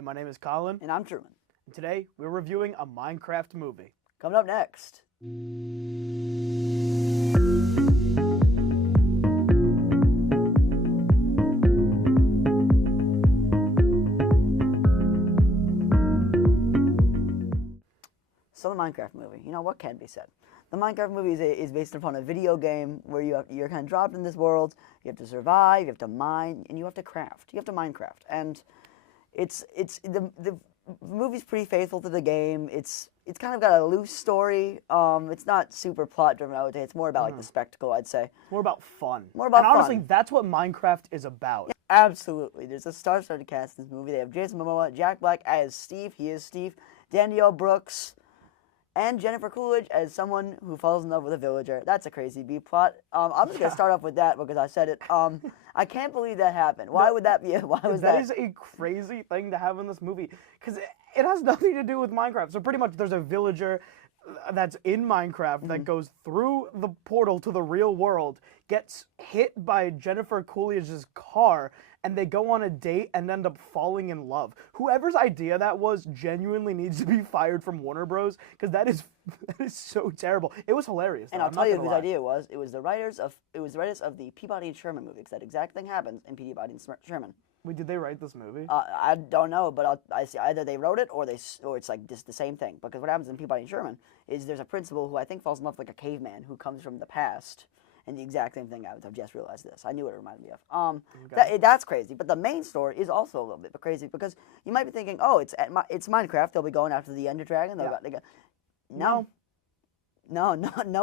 Hey, my name is Colin, And I'm Truman. and today we're reviewing a Minecraft movie. Coming up next. So the Minecraft movie, what can be said? The Minecraft movie is based upon a video game where you're kind of dropped in this world. You have to survive, you have to mine, and you have to craft. You have to Minecraft, and the movie's pretty faithful to the game. It's kind of got a loose story. It's not super plot driven, I would say. It's more about like the spectacle, I'd say. More about fun. More about and honestly, fun. that's what Minecraft is about. Yeah, absolutely. There's a star-studded cast in this movie. They have Jason Momoa, Jack Black as Steve. He is Steve. Danielle Brooks. And Jennifer Coolidge as someone who falls in love with a villager. That's a crazy B-plot. I'm just going to start off with that because I said it. I can't believe that happened. Why would that be? Why was that? That is a crazy thing to have in this movie because it has nothing to do with Minecraft. So pretty much there's a villager that's in Minecraft that goes through the portal to the real world, gets hit by Jennifer Coolidge's car, and they go on a date and end up falling in love. Whoever's idea that was genuinely needs to be fired from Warner Bros. Because that is so terrible. It was hilarious. And I'll tell you whose idea it was. It was the writers of the Peabody and Sherman movie. Because that exact thing happens in Peabody and Sherman. Wait, did they write this movie? I don't know, but I see either they wrote it or it's like just the same thing. Because what happens in Peabody and Sherman is there's a principal who I think falls in love with like a caveman who comes from the past. And the exact same thing, I've just realized this. I knew what it reminded me of. That's crazy. But the main story is also a little bit crazy because you might be thinking, oh, it's Minecraft. They'll be going after the Ender Dragon. No,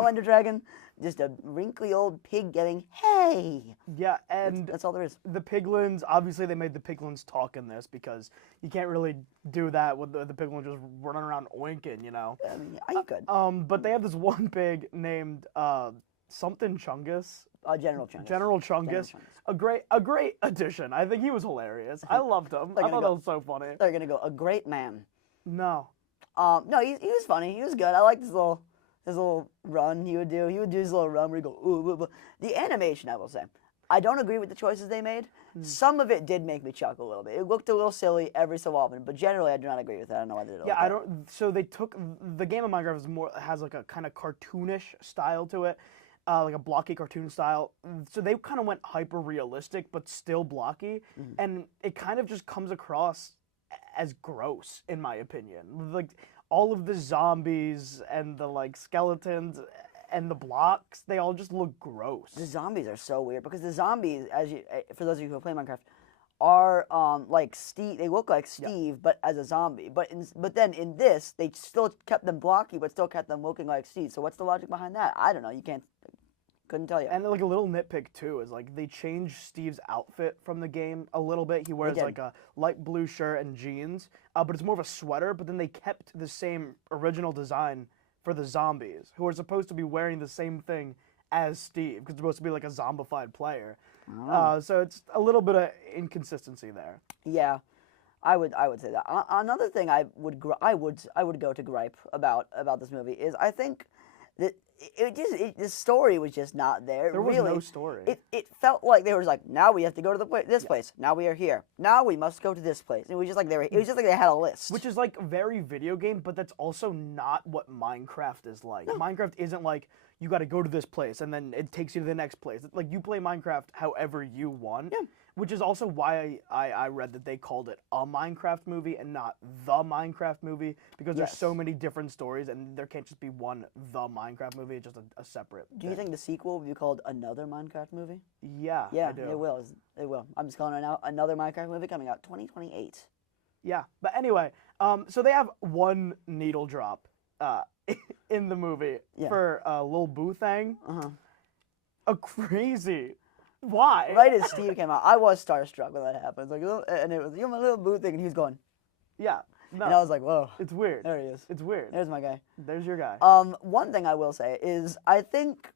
Ender Dragon. Just a wrinkly old pig getting, hey. Yeah, and that's all there is. The piglins, obviously they made the piglins talk in this because you can't really do that with the piglins just running around oinking, you know. I mean, you could. But they have this one pig named something Chungus. General Chungus. General Chungus. A great addition. I think he was hilarious. I loved him. I thought that was so funny. They're gonna go a great man. No. No, he was funny. He was good. I liked his little run he would do. He would do his little run where he'd go, ooh, ooh, ooh. The animation, I will say. I don't agree with the choices they made. Some of it did make me chuckle a little bit. It looked a little silly every so often, but generally I do not agree with that. I don't know why they did it. Yeah, I don't. So they took the game of Minecraft has like a kind of cartoonish style to it. Like a blocky cartoon style. So they kind of went hyper realistic, but still blocky. And it kind of just comes across as gross, in my opinion. Like all of the zombies and the like skeletons and the blocks, they all just look gross. The zombies are so weird because the zombies, for those of you who play Minecraft, are like Steve. They look like Steve, but as a zombie. But then in this, they still kept them blocky, but still kept them looking like Steve. So what's the logic behind that? I don't know. Couldn't tell you. And like a little nitpick too is like they changed Steve's outfit from the game a little bit. He wears like a light blue shirt and jeans, but it's more of a sweater. But then they kept the same original design for the zombies, who are supposed to be wearing the same thing as Steve, because it's supposed to be like a zombified player. So it's a little bit of inconsistency there. Yeah, I would say that. Another thing I would go to gripe about this movie is I think that the story was just not there. There was no story. It felt like they were like, now we have to go to this place. Now we are here. Now we must go to this place. It was just like they had a list. Which is like very video game, but that's also not what Minecraft is like. No. Minecraft isn't like you got to go to this place and then it takes you to the next place. Like you play Minecraft however you want. Yeah. Which is also why I read that they called it a Minecraft movie and not the Minecraft movie, because there's so many different stories and there can't just be one the Minecraft movie. It's just a separate Do you think the sequel will be called another Minecraft movie? Yeah, yeah, I do. It will. It will. I'm just calling it now. Another Minecraft movie coming out 2028. Yeah, but anyway, so they have one needle drop in the movie for Lil Boo Thang. A crazy. Why? Right as Steve came out, I was starstruck when that happened. Like, and it was my little Boo thing, and he was going. Yeah. No. And I was like, whoa. It's weird. There he is. It's weird. There's my guy. There's your guy. One thing I will say is I think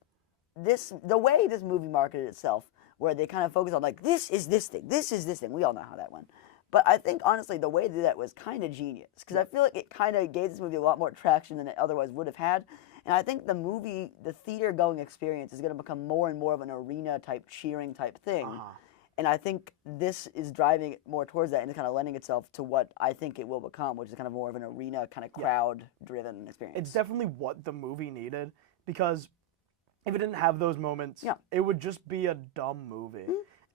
the way this movie marketed itself, where they kind of focus on like, this is this thing, this is this thing. We all know how that went. But I think, honestly, the way they did that was kind of genius. Because I feel like it kind of gave this movie a lot more traction than it otherwise would have had. And I think the theater-going experience is going to become more and more of an arena-type, cheering-type thing. And I think this is driving it more towards that and kind of lending itself to what I think it will become, which is kind of more of an arena, kind of crowd-driven experience. It's definitely what the movie needed, because if it didn't have those moments, it would just be a dumb movie.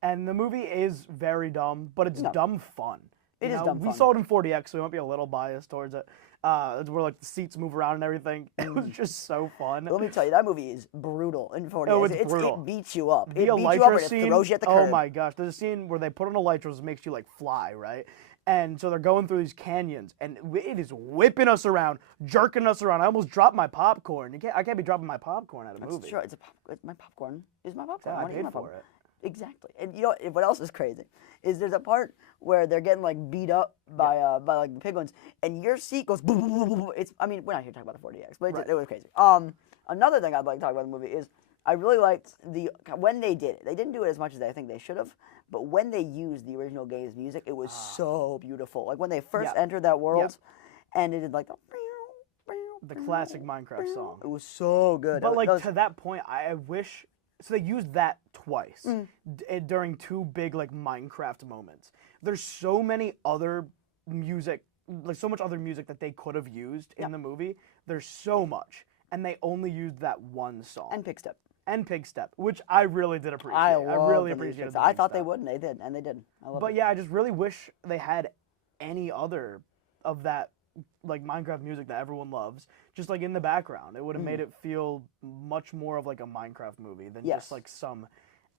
And the movie is very dumb, but it's dumb fun. It is dumb fun. We saw it in 4DX, so we might be a little biased towards it. It's where like the seats move around and everything. It was just so fun. Let me tell you, that movie is brutal in 4DX. Oh, it's brutal. It beats you up. The It beats you up and elytra it throws you at the curb. Oh my gosh, there's a scene where they put on elytras that makes you like fly, right? And so they're going through these canyons, and it is whipping us around, jerking us around. I almost dropped my popcorn. I can't be dropping my popcorn at a movie. Sure, it's my popcorn. It's my popcorn. Yeah, I wanna eat paid my for popcorn. it. Exactly. And you know what else is crazy? Is there's a part where they're getting like beat up by like the penguins, and your seat goes boom, boom, boom, boom, boom. We're not here to talk about the 4DX, but it was crazy. Another thing I'd like to talk about in the movie is I really liked when they did it. They didn't do it as much as I think they should have, but when they used the original game's music, it was so beautiful. Like when they first entered that world, and it did like the classic Minecraft song. It was so good. But like to that point, I wish. So they used that twice during two big like Minecraft moments. There's so many other music, like so much other music that they could have used in the movie. There's so much, and they only used that one song. And Pigstep, which I really did appreciate. I really appreciated. I thought they would, and they did, and they did. I love it. But yeah, I just really wish they had any other of that like Minecraft music that everyone loves, just like in the background. It would have made it feel much more of like a Minecraft movie than just like some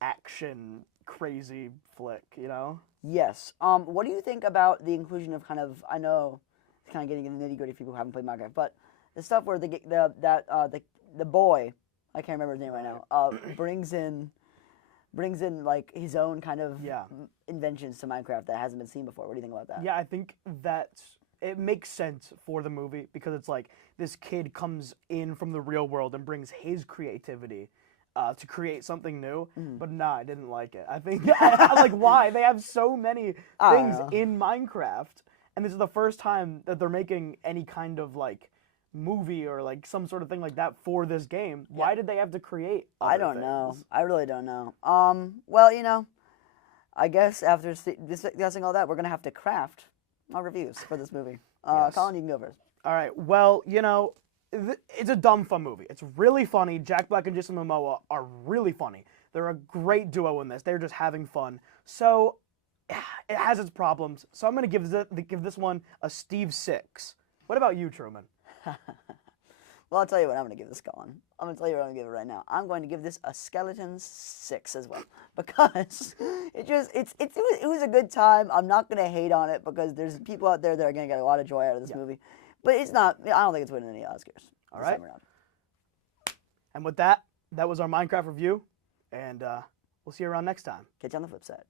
action crazy flick, you know? Yes. What do you think about the inclusion of I know it's kind of getting into the nitty gritty for people who haven't played Minecraft, but the stuff where the boy, I can't remember his name right now, brings in like his own kind of inventions to Minecraft that hasn't been seen before. What do you think about that? Yeah, I think it makes sense for the movie, because it's like this kid comes in from the real world and brings his creativity to create something new. But nah, I didn't like it. I think, like, why? They have so many things in Minecraft, and this is the first time that they're making any kind of like movie or like some sort of thing like that for this game. Why did they have to create other I don't things? know. I really don't know. Well, you know, I guess after discussing all that, we're gonna have to craft our reviews for this movie. Colin, you can go first. All right. Well, you know, it's a dumb fun movie. It's really funny. Jack Black and Jason Momoa are really funny. They're a great duo in this. They're just having fun. So it has its problems. So I'm gonna give this one a Steve 6. What about you, Truman? Well, I'll tell you what I'm going to give this, Colin. I'm going to tell you what I'm going to give it right now. I'm going to give this a skeleton 6 as well, because it was a good time. I'm not going to hate on it, because there's people out there that are going to get a lot of joy out of this movie. But it's not. I don't think it's winning any Oscars. All right. And with that was our Minecraft review, and we'll see you around next time. Catch you on the flip side.